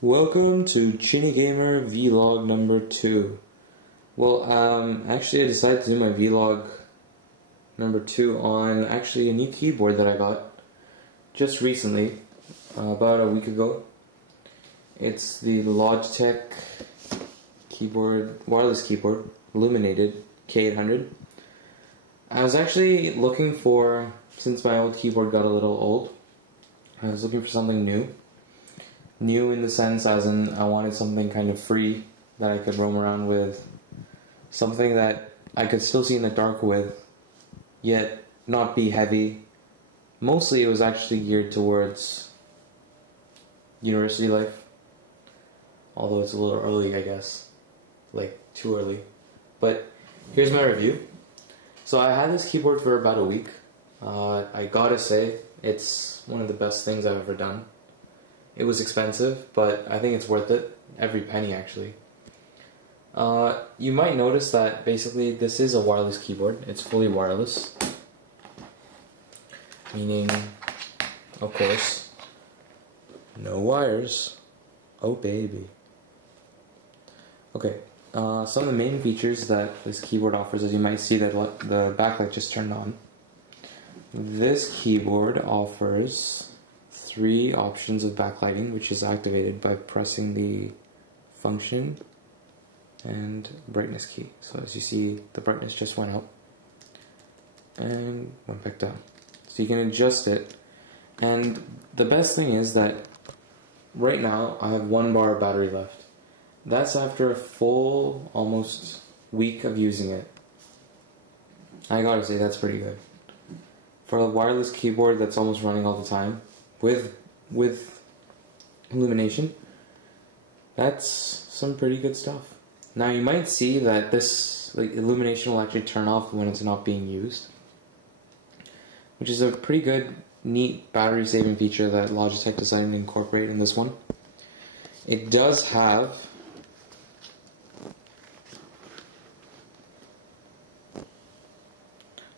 Welcome to Chini Gamer vlog number 2. Well, actually I decided to do my vlog number 2 on actually a new keyboard that I got just recently, about a week ago. It's the Logitech keyboard, wireless keyboard, illuminated k800. I was actually looking for, since my old keyboard got a little old, I was looking for something new. New in the sense as in I wanted something kind of free that I could roam around with. Something that I could still see in the dark with, yet not be heavy. Mostly it was actually geared towards university life. Although it's a little early, I guess. Like, too early. But here's my review. So I had this keyboard for about a week. I gotta say, it's one of the best things I've ever done. It was expensive, but I think it's worth it. Every penny, actually. You might notice that basically this is a wireless keyboard. It's fully wireless. Meaning, of course, no wires. Oh baby. Okay, some of the main features that this keyboard offers, as you might see that the backlight just turned on. This keyboard offers 3 options of backlighting, which is activated by pressing the function and brightness key. So as you see, the brightness just went up and went back down. So you can adjust it. And the best thing is that right now I have 1 bar of battery left. That's after a full, almost week of using it. I gotta say, that's pretty good. For a wireless keyboard that's almost running all the time, with illumination, that's some pretty good stuff. Now you might see that this illumination will actually turn off when it's not being used, which is a pretty good, neat battery saving feature that Logitech decided to incorporate in this one. It does have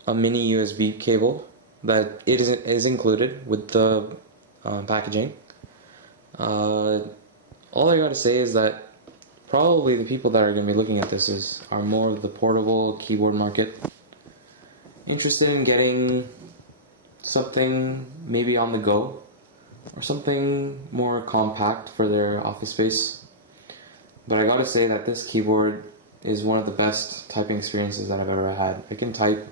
a mini USB cable that is included with the packaging. All I gotta say is that probably the people that are going to be looking at this are more of the portable keyboard market, interested in getting something maybe on the go or something more compact for their office space. But I gotta say that this keyboard is one of the best typing experiences that I've ever had. I can type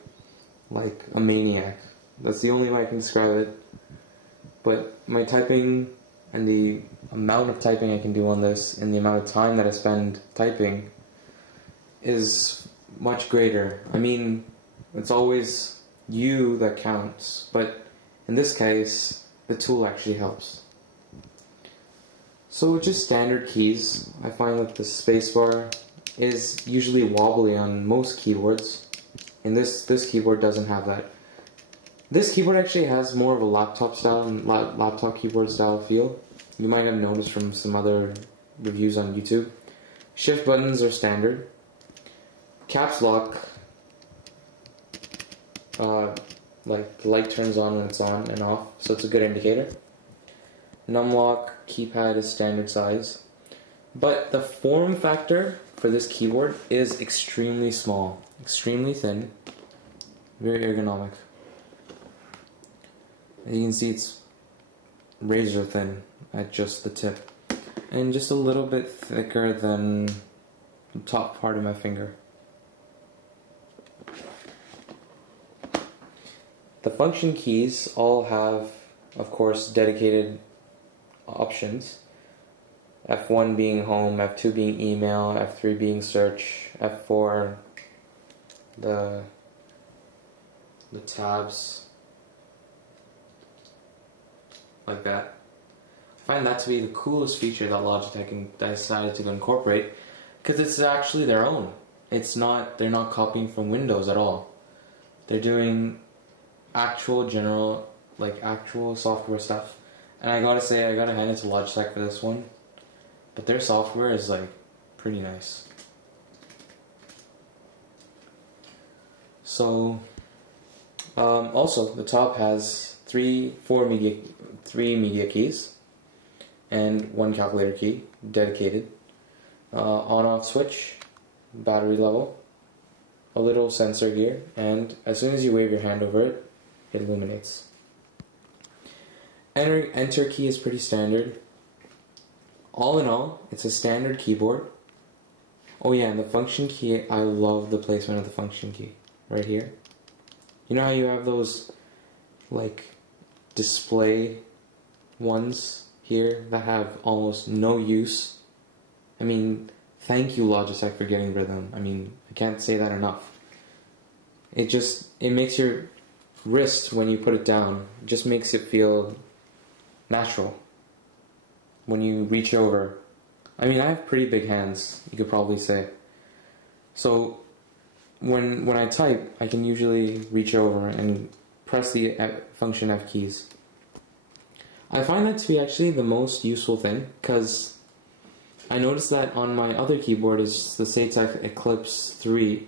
like a maniac. That's the only way I can describe it. But my typing and the amount of typing I can do on this and the amount of time that I spend typing is much greater. I mean, it's always you that counts, but in this case, the tool actually helps. So with just standard keys, I find that the spacebar is usually wobbly on most keyboards, and this keyboard doesn't have that. This keyboard actually has more of a laptop style and laptop keyboard style feel. You might have noticed from some other reviews on YouTube. Shift buttons are standard. Caps lock, like the light turns on when it's on and off, so it's a good indicator. Numlock keypad is standard size. But the form factor for this keyboard is extremely small, extremely thin, very ergonomic. As you can see, it's razor thin at just the tip, and just a little bit thicker than the top part of my finger. The function keys all have, of course, dedicated options. F1 being home, F2 being email, F3 being search, F4 the tabs, like that. I find that to be the coolest feature that Logitech decided to incorporate, because it's actually their own. they're not copying from Windows at all. They're doing actual general, like actual software stuff. And I gotta say, I gotta hand it to Logitech for this one. But their software is like pretty nice. So, also the top has three media keys and one calculator key, dedicated. On-off switch, battery level, a little sensor here, and as soon as you wave your hand over it, it illuminates. Enter key is pretty standard. All in all, it's a standard keyboard. Oh yeah, and the function key, I love the placement of the function key. Right here. You know how you have those, like, display ones here that have almost no use? I mean, thank you Logitech for getting rid of them. I mean, I can't say that enough. It makes your wrist, when you put it down, just makes it feel natural. When you reach over. I mean, I have pretty big hands, you could probably say. So, when I type, I can usually reach over and press the function F keys. I find that to be actually the most useful thing, because I noticed that on my other keyboard, is the Saitek Eclipse 3,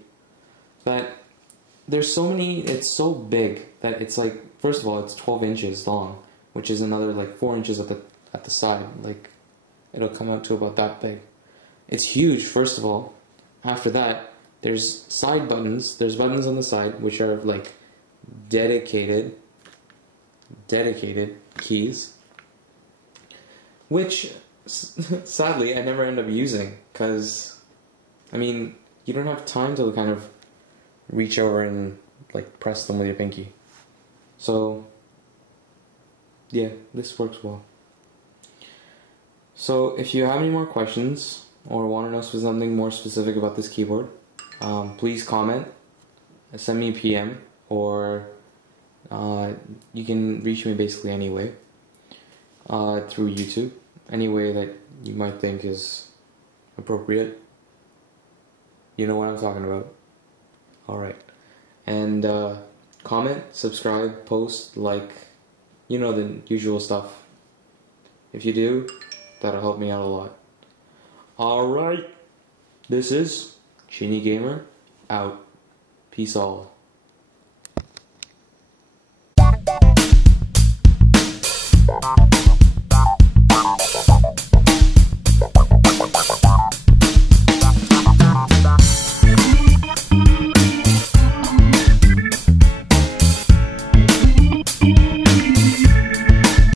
that there's so many, it's so big that it's like, first of all, it's 12 inches long, which is another like 4 inches at the side, like it'll come out to about that big. It's huge, first of all. After that, there's side buttons, there's buttons on the side which are like dedicated keys, which sadly I never end up using, because I mean, you don't have time to kind of reach over and like press them with your pinky. So yeah, this works well. So if you have any more questions or want to know something more specific about this keyboard, please comment, send me a PM, or you can reach me basically any way, through YouTube, any way that you might think is appropriate. You know what I'm talking about. Alright. And comment, subscribe, post, like, you know, the usual stuff. If you do, that'll help me out a lot. Alright. This is Chinny Gamer, out. Peace all.